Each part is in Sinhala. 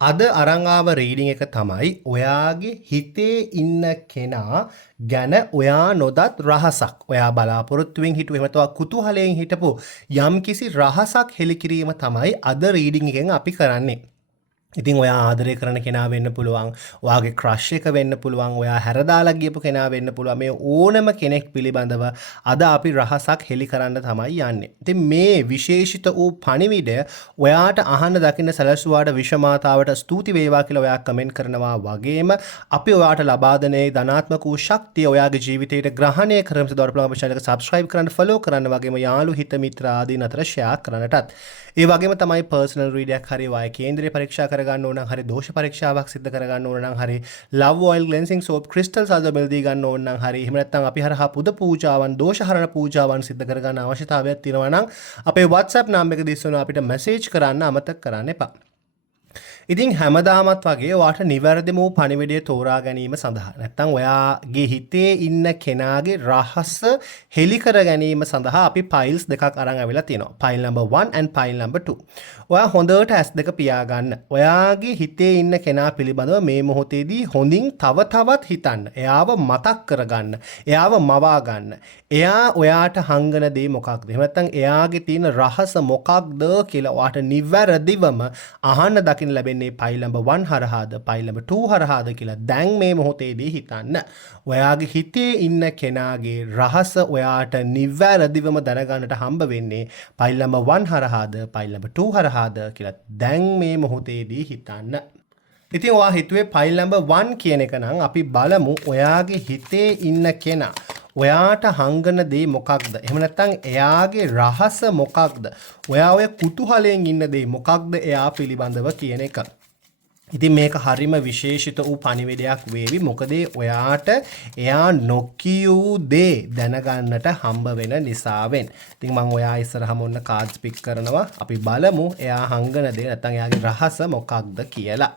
අද අරන් ආව රීඩින් එක තමයි ඔයාගේ හිතේ ඉන්න කෙනා ගැන ඔයා නොදත් රහසක්. ඔයා බලාපොරොත්තුවෙන් හිටුව එහෙම නැත්නම් කුතුහලයෙන් හිටපු යම්කිසි රහසක් හෙළිකිරීම තමයි අද රීඩින් එකෙන් අපි කරන්නේ. ඉතින් ඔයා ආදරය කරන කෙනා වෙන්න පුළුවන්, ඔයාගේ ක්‍රෂ් එක වෙන්න පුළුවන්, ඔයා හැරදාලා ගියපු කෙනා වෙන්න පුළුවන්. මේ ඕනම කෙනෙක් පිළිබඳව අද අපි රහසක් හෙළි කරන්න තමයි යන්නේ. ඉතින් මේ විශේෂිත වූ පණිවිඩය ඔයාට අහන්න දකින්න සැලසුවාට විශ්වමාතාවට ස්තුති වේවා කියලා ඔයා කමෙන්ට් කරනවා වගේම අපි ඔයාට ලබා දෙන ධනාත්මක වූ ශක්තිය ඔයාගේ ජීවිතයට ග්‍රහණය කරමින් දොරපළංග channel එක subscribe කරන්න, follow කරන්න වගේම යාළු හිත මිත්‍ර ආදීන් අතර share කරන්නටත්. ඒ වගේම තමයි පර්සනල් රීඩයක් හරි වාය කේන්ද්‍රය පරීක්ෂා කරගන්න ඕන නම් හරි දෝෂ පරීක්ෂාවක් සිදු කරගන්න ඕන නම් හරි ලව් ඔයිල් ක්ලෙන්සිං සෝප් ක්‍රිස්ටල්ස් අද මෙල්දී ගන්න ඕන නම් හරි එහෙම නැත්නම් අපි හරහා පුද පූජාවන් දෝෂහරණ පූජාවන් සිදු කරගන්න අවශ්‍යතාවයක් තියෙනවා නම් අපේ WhatsApp නම්බර එක දිස්වන අපිට මැසේජ් කරන්න අමතක කරන්න එපා. ඉතින් හැමදාමත් වගේ ඔයාට නිවැරදිම වූ පණිවිඩය තෝරා ගැනීම සඳහා නැත්නම් ඔයාගේ හිතේ ඉන්න කෙනාගේ රහස හෙළි කර ගැනීම සඳහා අපි ෆයිල්ස් දෙකක් අරන් අවිලා තියෙනවා. File number 1 and file number 2. ඔයා හොඳට ඇස් දෙක පියාගන්න. ඔයාගේ හිතේ ඉන්න කෙනා පිළිබඳව මේ මොහොතේදී හොඳින් තව තවත් හිතන්න. එයාව මතක් කරගන්න. එයාව මවා ගන්න. එයා ඔයාට හංගන දේ මොකක්ද? එහෙම නැත්නම් එයාගේ තියෙන රහස මොකක්ද කියලා ඔයාට නිවැරදිවම අහන්න දකින්න ලැබෙන්නේ ෆයිල් number 1 හරහාද ෆයිල් number 2 හරහාද කියලා දැන් මේ මොහොතේදී හිතන්න. ඔයාගේ හිතේ ඉන්න කෙනාගේ රහස ඔයාට නිවැරදිවම දැනගන්නට හම්බ වෙන්නේ ෆයිල් number 1 හරහාද ෆයිල් number 2 හරහාද කියලා දැන් මේ මොහොතේදී හිතන්න. ඉතින් ඔයා හිතුවේ ෆයිල් number 1 කියන එක නම් අපි බලමු ඔයාගේ හිතේ ඉන්න කෙනා ඔයාට හංගන දේ මොකක්ද? එහෙම නැත්නම් එයාගේ රහස මොකක්ද? ඔයා ඔය කුතුහලයෙන් ඉන්න දේ මොකක්ද එයා පිළිබඳව කියන එක. ඉතින් මේක හරිම විශේෂිත වූ පණිවිඩයක් වේවි. මොකද ඔයාට එයා නොකියූ දේ දැනගන්නට හම්බ වෙන නිසාවෙන්. ඉතින් මම ඔයා ඉස්සරහම ඔන්න කාඩ්ස් පික් කරනවා. අපි බලමු එයා හංගන දේ නැත්නම් එයාගේ රහස මොකක්ද කියලා.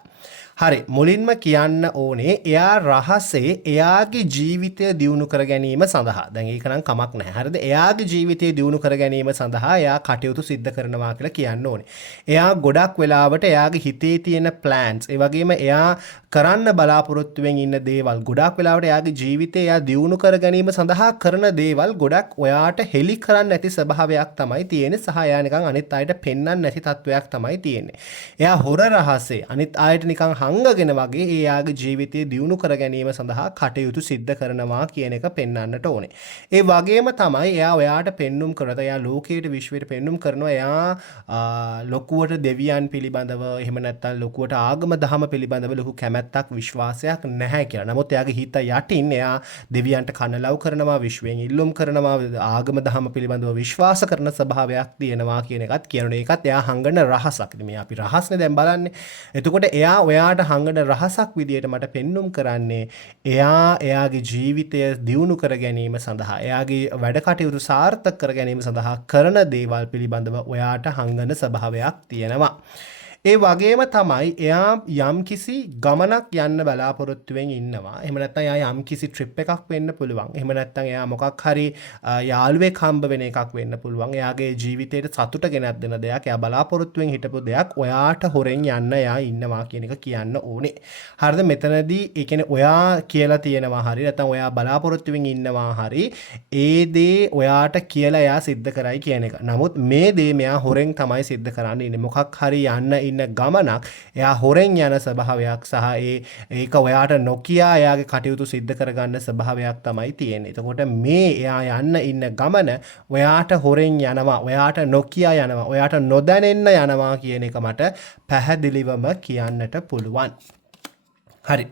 හරි මුලින්ම කියන්න ඕනේ එයා රහසේ එයාගේ ජීවිතය දියුණු කර ගැනීම සඳහා. දැන් ඒක නම් කමක් නැහැ. හරිද? එයාගේ ජීවිතය දියුණු කර ගැනීම සඳහා එයා කටයුතු සිද්ධ කරනවා කියලා කියන්න ඕනේ. එයා ගොඩක් වෙලාවට එයාගේ හිතේ තියෙන ප්ලෑන්ස්, ඒ වගේම එයා කරන්න බලාපොරොත්තුවෙන් ඉන්න දේවල්, ගොඩක් වෙලාවට එයාගේ ජීවිතය එයා දියුණු කර ගැනීම සඳහා කරන දේවල් ගොඩක් ඔයාට හෙලි කරන්න නැති ස්වභාවයක් තමයි තියෙන්නේ. සහ එයා නිකන් අනිත් අයට පෙන්වන්න නැති තත්වයක් තමයි තියෙන්නේ. එයා හොර රහසේ අනිත් අයට නිකන් හංගගෙන වගේ එයාගේ ජීවිතය දියුණු කර ගැනීම සඳහා කටයුතු සිද්ධ කරනවා කියන එක පෙන්වන්නට ඕනේ. ඒ වගේම තමයි එයා ඔයාට පෙන්눔 කරත එයා ලෝකයට විශ්වයට පෙන්눔 කරනවා එයා ලොකුවට දෙවියන් පිළිබඳව එහෙම නැත්නම් ලොකුවට ආගම දහම පිළිබඳව ලොකු කැමැත්තක් විශ්වාසයක් නැහැ කියලා. නමුත් එයාගේ හිත යටින් එයා දෙවියන්ට කනලව් කරනවා, විශ්වයෙන් ඉල්ලුම් කරනවා, ආගම දහම පිළිබඳව විශ්වාස කරන ස්වභාවයක් තියෙනවා කියන එකත් කියනවා. ඒකත් එයා හංගන රහසක්. මේ අපි රහස්නේ දැන් බලන්නේ. එතකොට එයා ඔයාට හංගන රහසක් විදියට මට පෙන්눔 කරන්නේ එයාගේ ජීවිතය දියුණු කර ගැනීම සඳහා එයාගේ වැඩ කටයුතු සාර්ථක කර ගැනීම සඳහා කරන දේවල් පිළිබඳව ඔයාට හංගන ස්වභාවයක් තියෙනවා. ඒ වගේම තමයි එයා යම්කිසි ගමනක් යන්න බලාපොරොත්තුවෙන් ඉන්නවා. එහෙම නැත්නම් එයා යම්කිසි ට්‍රිප් එකක් වෙන්න පුළුවන්. එහෙම නැත්නම් එයා මොකක් හරි යාළුවෙක් හම්බ වෙන එකක් වෙන්න පුළුවන්. එයාගේ ජීවිතේට සතුට ගෙනත් දෙන දෙයක්, එයා බලාපොරොත්තුවෙන් හිටපු දෙයක් ඔයාට හොරෙන් යන්න එයා ඉන්නවා කියන එක කියන්න ඕනේ. හරිද? මෙතනදී ඒ කියන්නේ ඔයා කියලා තියෙනවා හරි නැත්නම් ඔයා බලාපොරොත්තුවෙන් ඉන්නවා හරි ඒ දේ ඔයාට කියලා එයා සිද්ධ කරයි කියන එක. නමුත් මේ දේ මෙයා හොරෙන් තමයි සිද්ධ කරන්න ඉන්නේ. මොකක් හරි යන්න ගමනක් එයා හොරෙන් යන ස්වභාවයක් සහ ඒක ඔයාට නොකියා එයාගේ කටයුතු සිද්ධ කරගන්න ස්වභාවයක් තමයි තියෙන්නේ. එතකොට මේ එයා යන්න ඉන්න ගමන ඔයාට හොරෙන් යනවා, ඔයාට නොකියා යනවා, ඔයාට නොදැනෙන්න යනවා කියන එක මට පැහැදිලිවම කියන්නට පුළුවන්. හරි.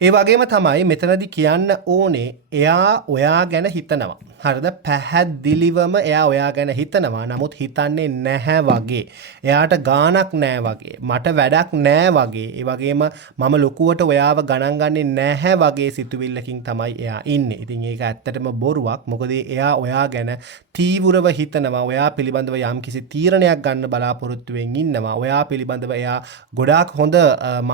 ඒ වගේම තමයි මෙතනදී කියන්න ඕනේ එයා ඔයා ගැන හිතනවා. හරිද? පැහැදිලිවම එයා ඔයා ගැන හිතනවා. නමුත් හිතන්නේ නැහැ වගේ. එයාට ගාණක් නැහැ වගේ. මට වැඩක් නැහැ වගේ. ඒ වගේම මම ලොකුවට ඔයාව ගණන් ගන්නේ නැහැ වගේ සිතුවිල්ලකින් තමයි එයා ඉන්නේ. ඉතින් ඒක ඇත්තටම බොරුවක්. මොකද එයා ඔයා ගැන තීව්‍රව හිතනවා. ඔයා පිළිබඳව යම්කිසි තීරණයක් ගන්න බලාපොරොත්තුවෙන් ඉන්නවා. ඔයා පිළිබඳව එයා ගොඩාක් හොඳ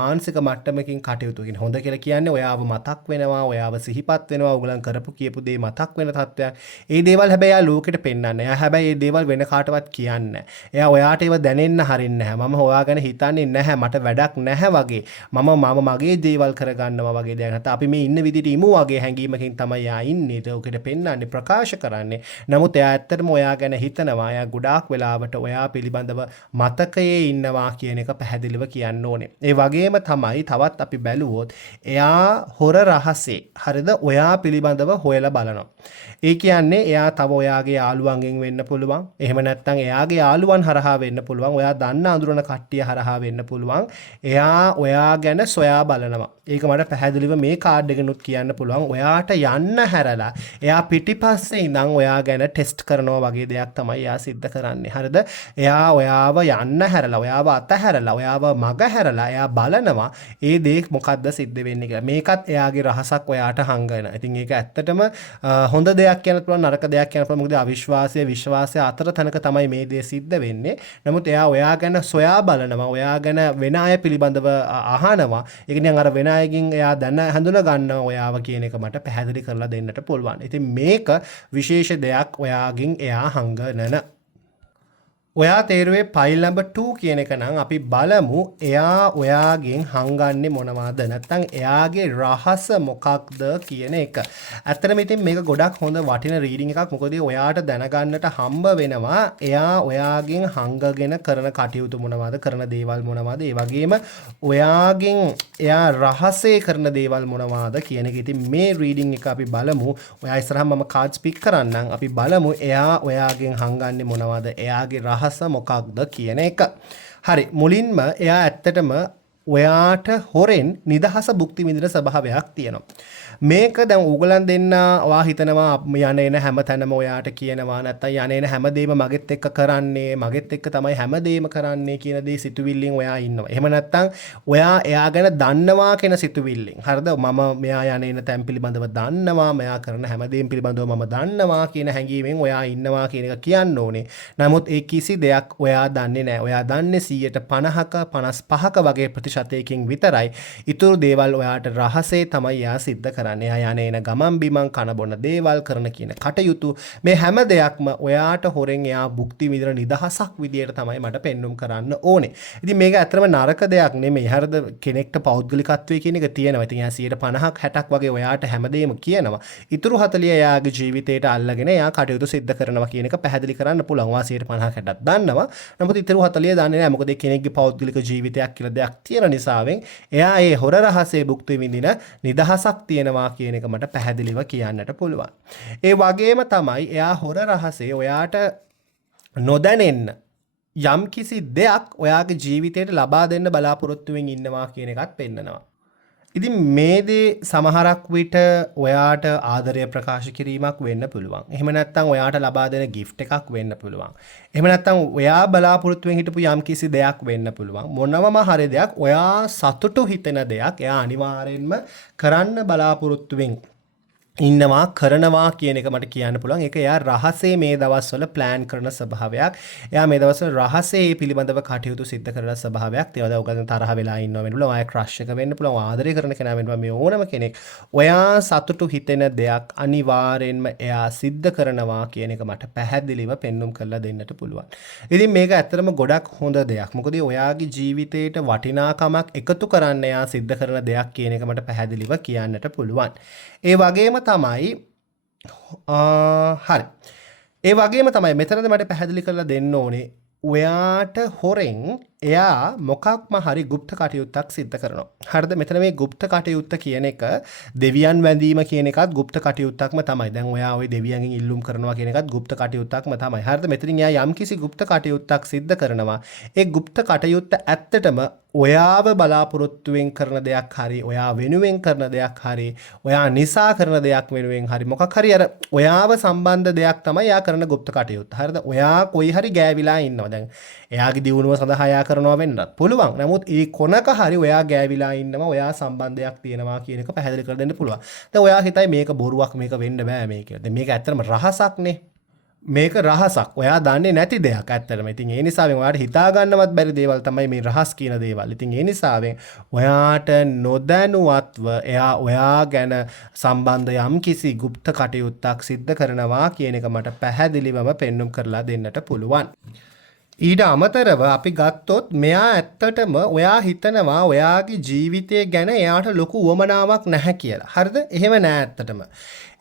මානසික මට්ටමකින් කටයුතු කරනවා. හොඳ කියලා කියන්නේ ඔයාව මතක් වෙනවා, ඔයාව සිහිපත් වෙනවා, ඔයගලන් කරපු කියපු දේ මතක් වෙන තත්ත්වයක්. ඒ දේවල් හැබැයි එයා ලෝකෙට පෙන්වන්නේ නැහැ. එයා හැබැයි ඒ දේවල් වෙන කාටවත් කියන්නේ නැහැ. එයා ඔයාට ඒව දැනෙන්න හරින්නේ නැහැ. මම හොයාගෙන හිතන්නේ නැහැ. මට වැඩක් නැහැ වගේ. මම මගේ දේවල් කරගන්නවා වගේ දෙයක්. නැත්නම් අපි මේ ඉන්න විදිහට ඉමු වගේ හැඟීමකින් තමයි එයා ඉන්නේ. ඒක ඔකට පෙන්වන්නේ ප්‍රකාශ කරන්නේ. නමුත් එයා ඇත්තටම ඔයා ගැන හිතනවා. එයා ගොඩාක් වෙලාවට ඔයා පිළිබඳව මතකයේ ඉන්නවා කියන එක පැහැදිලිව කියන්න ඕනේ. ඒ වගේම තමයි තවත් අපි බැලුවොත් එයා හොර රහසේ හරිද ඔයා පිළිබඳව හොයලා බලනවා. ඒ කියන්නේ එයා තව ඔයාගේ යාළුවන්ගෙන් වෙන්න පුළුවන්. එහෙම නැත්නම් එයාගේ යාළුවන් හරහා වෙන්න පුළුවන්. ඔයා දන්න අඳුරන කට්ටිය හරහා වෙන්න පුළුවන්. එයා ඔයා ගැන සොයා බලනවා. ඒක මට පැහැදිලිව මේ කාඩ් එකනොත් කියන්න පුළුවන්. ඔයාට යන්න හැරලා එයා පිටිපස්සේ ඉඳන් ඔයා ගැන ටෙස්ට් කරනවා වගේ දෙයක් තමයි එයා සිද්ධ කරන්නේ. හරිද? එයා ඔයාව යන්න හැරලා, ඔයාව අතහැරලා, ඔයාව මග හැරලා එයා බලනවා ඒ දේ මොකද්ද සිද්ධ වෙන්නේ කියලා. මේකත් එයාගේ රහසක් ඔයාට හංගන. ඉතින් ඒක ඇත්තටම හොඳ දෙයක් කියන්න පුළුවන්, නරක දෙයක් කියන්න පුළුවන්. මොකද අවිශ්වාසය විශ්වාසය අතර තැනක තමයි මේ දේ සිද්ධ වෙන්නේ. නමුත් එයා ඔයා ගැන සොයා බලනවා. ඔයා ගැන වෙන අය පිළිබඳව අහනවා. ඒ කියන්නේ අර වෙන අයගෙන් එයා දැන හඳුනා ගන්නවා ඔයාව කියන එක මට පැහැදිලි කරලා දෙන්නට පුළුවන්. ඉතින් මේක විශේෂ දෙයක් ඔයාගෙන් එයා හංගනන. ඔයා තේරුවේ ෆයිල් නම්බර් 2 කියන එක නම් අපි බලමු එයා ඔයාගෙන් හංගන්නේ මොනවද නැත්නම් එයාගේ රහස මොකක්ද කියන එක. ඇත්තටම ඉතින් මේක ගොඩක් හොඳ වටින රීඩින් එකක්. මොකද ඔයාට දැනගන්නට හම්බ වෙනවා එයා ඔයාගෙන් හංගගෙන කරන කටයුතු මොනවද, කරන දේවල් මොනවද, ඒ වගේම ඔයාගෙන් එයා රහසේ කරන දේවල් මොනවද කියන එක. ඉතින් මේ රීඩින් එක අපි බලමු. ඔයා ඉස්සරහම මම කාඩ්ස් පික් කරන්නම්. අපි බලමු එයා ඔයාගෙන් හංගන්නේ මොනවද, එයාගේ රහස මොකක්ද කියන එක. හරි, මුලින්ම එයා ඇත්තටම ඔයාට හොරෙන් නිදහස භුක්ති විඳින ස්වභාවයක් තියෙනවා. මේක දැන් ඕගලන් දෙන්න ඔයා හිතනවා යන එන හැම තැනම ඔයාට කියනවා නැත්නම් යන එන හැමදේම මගෙත් එක්ක කරන්නේ, මගෙත් එක්ක තමයි හැමදේම කරන්නේ කියන දේ සිතුවිල්ලෙන් ඔයා ඉන්නවා. එහෙම නැත්නම් ඔයා එයා ගැන දන්නවා කියන සිතුවිල්ලෙන්. හරිද? මම මෙයා යන එන තැන් පිළිබඳව දන්නවා, මෙයා කරන හැමදේම පිළිබඳව මම දන්නවා කියන හැඟීමෙන් ඔයා ඉන්නවා කියන එක කියන්න ඕනේ. නමුත් ඒ කිසි දෙයක් ඔයා දන්නේ නැහැ. ඔයා දන්නේ 50%ක 55ක වගේ ප්‍රතිශතයකින් විතරයි. ඊටු දේවල් ඔයාට රහසේ තමයි යා සිද්ධ කරන්නේ. එයා යන එන ගමන් බිමන් කන බොන දේවල් කරන කියන කටයුතු මේ හැම දෙයක්ම ඔයාට හොරෙන් එයා භුක්ති විඳින නිදහසක් විදියට තමයි මට පෙන්눔 කරන්න ඕනේ. ඉතින් මේක ඇත්තම නරක දෙයක් නෙමෙයි. හරිද? කෙනෙක්ට පෞද්ගලිකත්වයේ කියන එක තියෙනවා. ඉතින් එයා 50%ක් 60ක් වගේ ඔයාට හැමදේම කියනවා. ඊටු 40 එයාගේ ජීවිතේට අල්ලගෙන එයා කටයුතු සිද්ධ කරනවා කියන එක පැහැදිලි කරන්න පුළුවන්. ඔයා 50%ක් 60ක් දන්නවා. නමුත් ඊටු 40 දන්නේ නැහැ. මොකද කෙනෙක්ගේ පෞද්ගලික ජීවිතයක් කියලා දෙයක් තියෙන නිසාවෙන් එයා ඒ හොර රහසේ භුක්ති විඳින නිදහසක් තියෙනවා කියන එක මට පැහැදිලිව කියන්නට පුළුවන්. ඒ වගේම තමයි එයා හොර රහසේ ඔයාට නොදැනෙන්න යම් කිසි දෙයක් ඔයාගේ ජීවිතයට ලබා දෙන්න බලාපොරොත්තු වෙමින් ඉන්නවා කියන එකත් පෙන්නනවා. ඉතින් මේ දේ සමහරක් විට ඔයාට ආදරය ප්‍රකාශ කිරීමක් වෙන්න පුළුවන්. එහෙම නැත්නම් ඔයාට ලබා දෙන gift එකක් වෙන්න පුළුවන්. එහෙම නැත්නම් ඔයා බලාපොරොත්තු වෙමින් හිටපු යම් කිසි දෙයක් වෙන්න පුළුවන්. මොනවම හරි දෙයක් ඔයා සතුටු හිතෙන දෙයක් එයා අනිවාර්යෙන්ම කරන්න බලාපොරොත්තු වෙමින් ඉන්නවා කරනවා කියන එක මට කියන්න පුළුවන්. ඒක එයා රහසේ මේ දවස්වල ප්ලෑන් කරන ස්වභාවයක්. එයා මේ දවස්වල රහසේ පිළිබඳව කටයුතු සිද්ධ කරන ස්වභාවයක්. ඒ වගේ ඔයගොල්ලෝ තරහ වෙලා ඉන්නවා වෙන්න පුළුවන්. ඔය ක්‍රෂ් එක වෙන්න පුළුවන්. ආදරය කරන කෙනා වෙන්න පුළුවන්. මේ ඕනම කෙනෙක් ඔයා සතුටු හිතෙන දෙයක් අනිවාර්යෙන්ම එයා සිද්ධ කරනවා කියන එක මට පැහැදිලිව පෙන්눔 කරලා දෙන්නට පුළුවන්. ඉතින් මේක ඇත්තටම ගොඩක් හොඳ දෙයක්. මොකද ඔයාගේ ජීවිතේට වටිනාකමක් එකතු කරන්න එයා සිද්ධ කරන දෙයක් කියන එක මට පැහැදිලිව කියන්නට පුළුවන්. ඒ වගේම තමයි හරි. ඒ වගේම තමයි මෙතනදී මට පැහැදිලි කරලා දෙන්න ඕනේ ඔයාට හොරෙන් එයා මොකක්ම හරි গুপ্ত කටයුත්තක් සිද්ධ කරනවා. හරිද? මෙතන මේ গুপ্ত කටයුත්ත කියන එක දෙවියන් වැඳීම කියන එකත් গুপ্ত කටයුත්තක්ම තමයි. දැන් ඔයා ওই දෙවියන්ගෙන් ඉල්ලුම් කරනවා කියන එකත් গুপ্ত කටයුත්තක්ම තමයි. හරිද? මෙතනින් එයා යම්කිසි গুপ্ত කටයුත්තක් සිද්ධ කරනවා. ඒ গুপ্ত කටයුත්ත ඇත්තටම ඔයාව බලාපොරොත්තුවෙන් කරන දෙයක් හරි, ඔයා වෙනුවෙන් කරන දෙයක් හරි, ඔයා නිසා කරන දෙයක් වෙනුවෙන් හරි, මොකක් හරි අර ඔයාව සම්බන්ධ දෙයක් තමයි එයා කරන গুপ্ত කටයුත්ත. හරිද? ඔයා කොයි හරි ගෑවිලා ඉන්නවා. දැන් එයාගේ දියුණුව සඳහා එයා කරනවා වෙන්නත් පුළුවන්. නමුත් ඒ කොනක හරි ඔයා ගෑවිලා ඉන්නවා, ඔයා සම්බන්ධයක් තියෙනවා කියන එක පැහැදිලි කර දෙන්න පුළුවන්. දැන් ඔයා හිතයි මේක බොරුවක්, මේක වෙන්න බෑ මේ කියලා. දැන් මේක ඇත්තටම රහසක්නේ. මේක රහසක්. ඔයා දන්නේ නැති දෙයක් ඇත්තටම. ඉතින් ඒ නිසාවෙන් ඔයාට හිතා ගන්නවත් බැරි දේවල් තමයි මේ රහස් කියන දේවල්. ඉතින් ඒ නිසාවෙන් ඔයාට නොදැනුවත්ව ඔයා ගැන සම්බන්ධ යම්කිසි গুপ্ত කටයුත්තක් සිද්ධ කරනවා කියන එක මට පැහැදිලිවම පෙන්눔 කරලා දෙන්නට පුළුවන්. ඊට අමතරව අපි ගත්තොත් මෙයා ඇත්තටම ඔයා හිතනවා ඔයාගේ ජීවිතය ගැන එයාට ලොකු උවමනාවක් නැහැ කියලා. හරිද? එහෙම නෑ ඇත්තටම.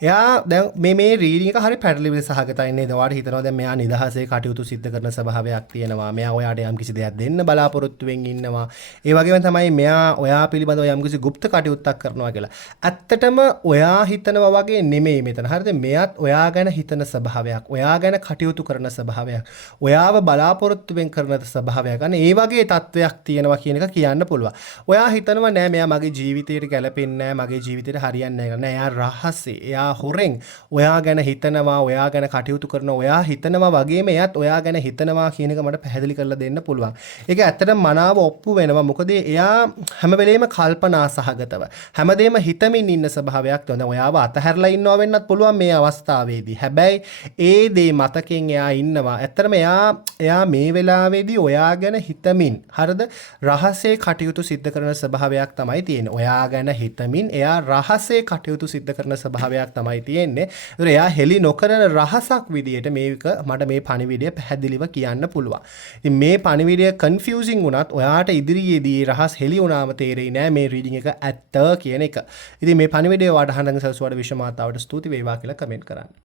එයා දැන් මේ රීඩින් එක හරි පැටලිවිලි සහගතයි නේද? ඔයාට හිතනවා දැන් මෙයා නිදහසේ කටයුතු සිද්ධ කරන ස්වභාවයක් තියෙනවා. මෙයා ඔයාට යම්කිසි දෙයක් දෙන්න බලාපොරොත්තුවෙන් ඉන්නවා. ඒ වගේම තමයි මෙයා ඔයා පිළිබඳව යම්කිසි গুপ্ত කටයුත්තක් කරනවා කියලා. ඇත්තටම ඔයා හිතනවා වගේ නෙමෙයි මෙතන. හරිද? මෙයාත් ඔයා ගැන හිතන ස්වභාවයක්. ඔයා ගැන කටයුතු කරන ස්වභාවයක්. ඔයාව බලාපොරොත්තුවෙන් කරන ස්වභාවයක්. අනේ ඒ වගේ තත්වයක් තියෙනවා කියන එක කියන්න පුළුවන්. ඔයා හිතනවා නෑ මෙයා මගේ ජීවිතයට ගැලපෙන්නේ නෑ. මගේ ජීවිතයට හරියන්නේ නෑ. එයා රහසේ. එයා හොරෙන් ඔයා ගැන හිතනවා, ඔයා ගැන කටයුතු කරනවා, ඔයා හිතනවා වගේම එයාත් ඔයා ගැන හිතනවා කියන එක මට පැහැදිලි කරලා දෙන්න පුළුවන්. ඒක ඇත්තටම මනාව ඔප්පු වෙනවා. මොකද එයා හැම වෙලේම කල්පනා සහගතව හැමදේම හිතමින් ඉන්න ස්වභාවයක් තියෙනවා. ඔයාව අතහැරලා ඉන්නවා වෙන්නත් පුළුවන් මේ අවස්ථාවේදී. හැබැයි ඒ දේ මතකෙන් එයා ඉන්නවා. ඇත්තටම එයා මේ වෙලාවේදී ඔයා ගැන හිතමින්, හරිද? රහසේ කටයුතු සිද්ධ කරන ස්වභාවයක් තමයි තියෙන්නේ. ඔයා ගැන හිතමින් එයා රහසේ කටයුතු සිද්ධ කරන ස්වභාවයක් තමයි තියෙන්නේ. ඒතර එයා හෙලි නොකරන රහසක් විදියට මේක මට මේ පණිවිඩය පැහැදිලිව කියන්න පුළුවන්. ඉතින් මේ පණිවිඩය කන්ෆියුසින් වුණත් ඔයාට ඉදිරියේදී රහස් හෙලි වුණාම තේරෙයි නෑ මේ රීඩින් එක ඇත්ත කියන එක. ඉතින් මේ පණිවිඩය ඔයාට අහන්න සල්සුවාට විශ්ව මාතාවට ස්තුති වේවා කියලා කමෙන්ට් කරන්න.